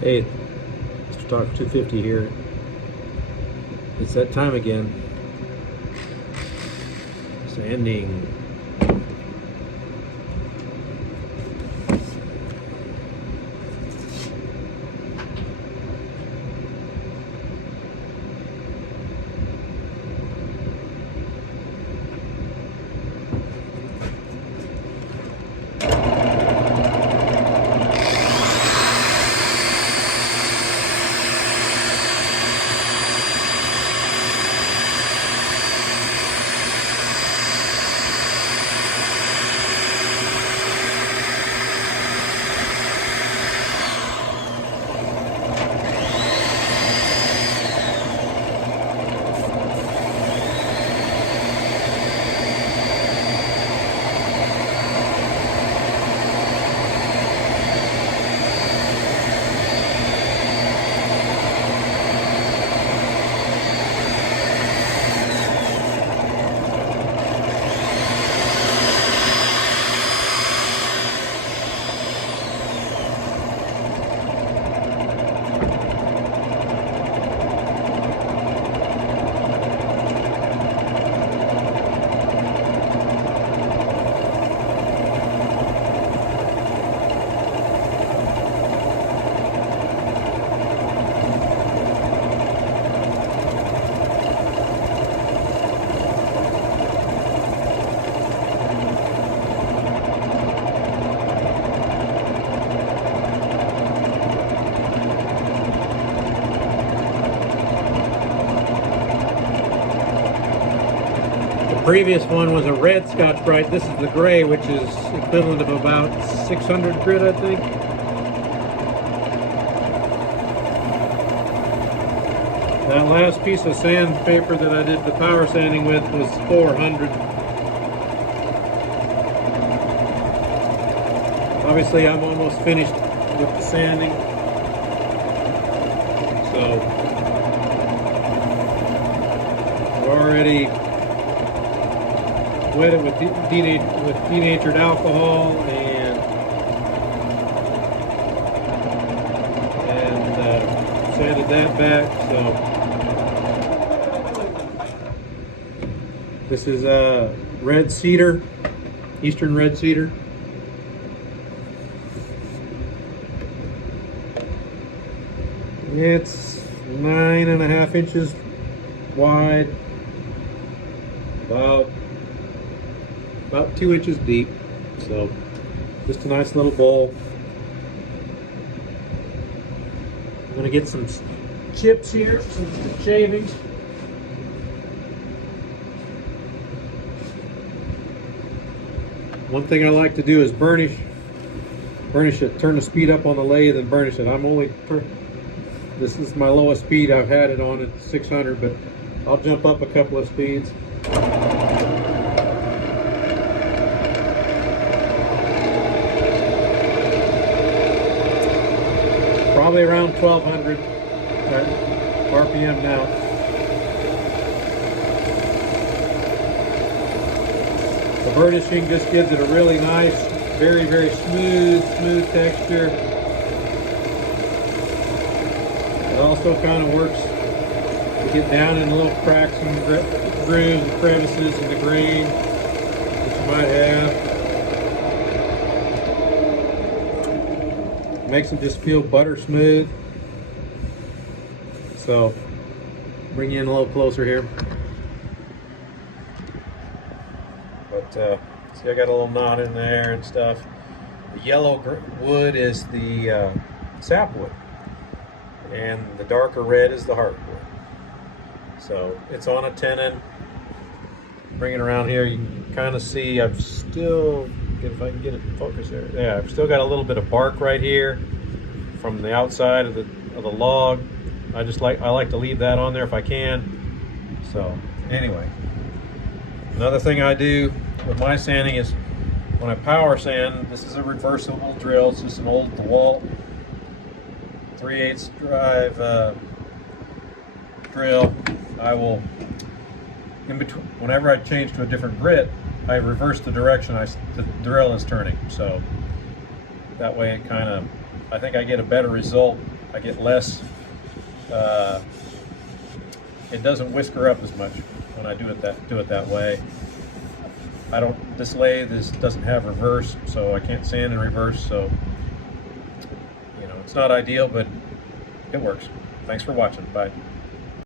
Hey, Mr. Talk 250 here. It's that time again. Sanding. The previous one was a red Scotch-Brite. This is the gray, which is equivalent of about 600 grit, I think. That last piece of sandpaper that I did the power sanding with was 400. Obviously, I'm almost finished with the sanding. So, I've already wet it with denatured alcohol and sanded that back. So this is red cedar, eastern red cedar. It's 9.5 inches wide, about 2 inches deep, so just a nice little bowl. I'm going to get some chips here, some shavings. One thing I like to do is burnish it, turn the speed up on the lathe and burnish it. This is my lowest speed I've had it on at 600, but I'll jump up a couple of speeds. Probably around 1200 RPM now. The burnishing just gives it a really nice, very, very smooth texture. It also kind of works to get down in little cracks and grooves and crevices in the grain that you might have. Makes them just feel butter smooth. So, bring you in a little closer here. But see, I got a little knot in there and stuff. The yellow wood is the sapwood, and the darker red is the heartwood. So it's on a tenon. Bring it around here. You can kind of see. I've still, if I can get it in focus there. Yeah, I've still got a little bit of bark right here from the outside of the log. I like to leave that on there if I can. So anyway, another thing I do with my sanding is when I power sand, this is a reversible drill. It's just an old DeWalt 3/8 drive drill. I will, in between, whenever I change to a different grit, I reverse the direction the drill is turning. So that way it kind of, I think I get a better result I get less, it doesn't whisker up as much when I do it that way. This lathe doesn't have reverse, so I can't sand in reverse, so it's not ideal, but it works. Thanks for watching. Bye.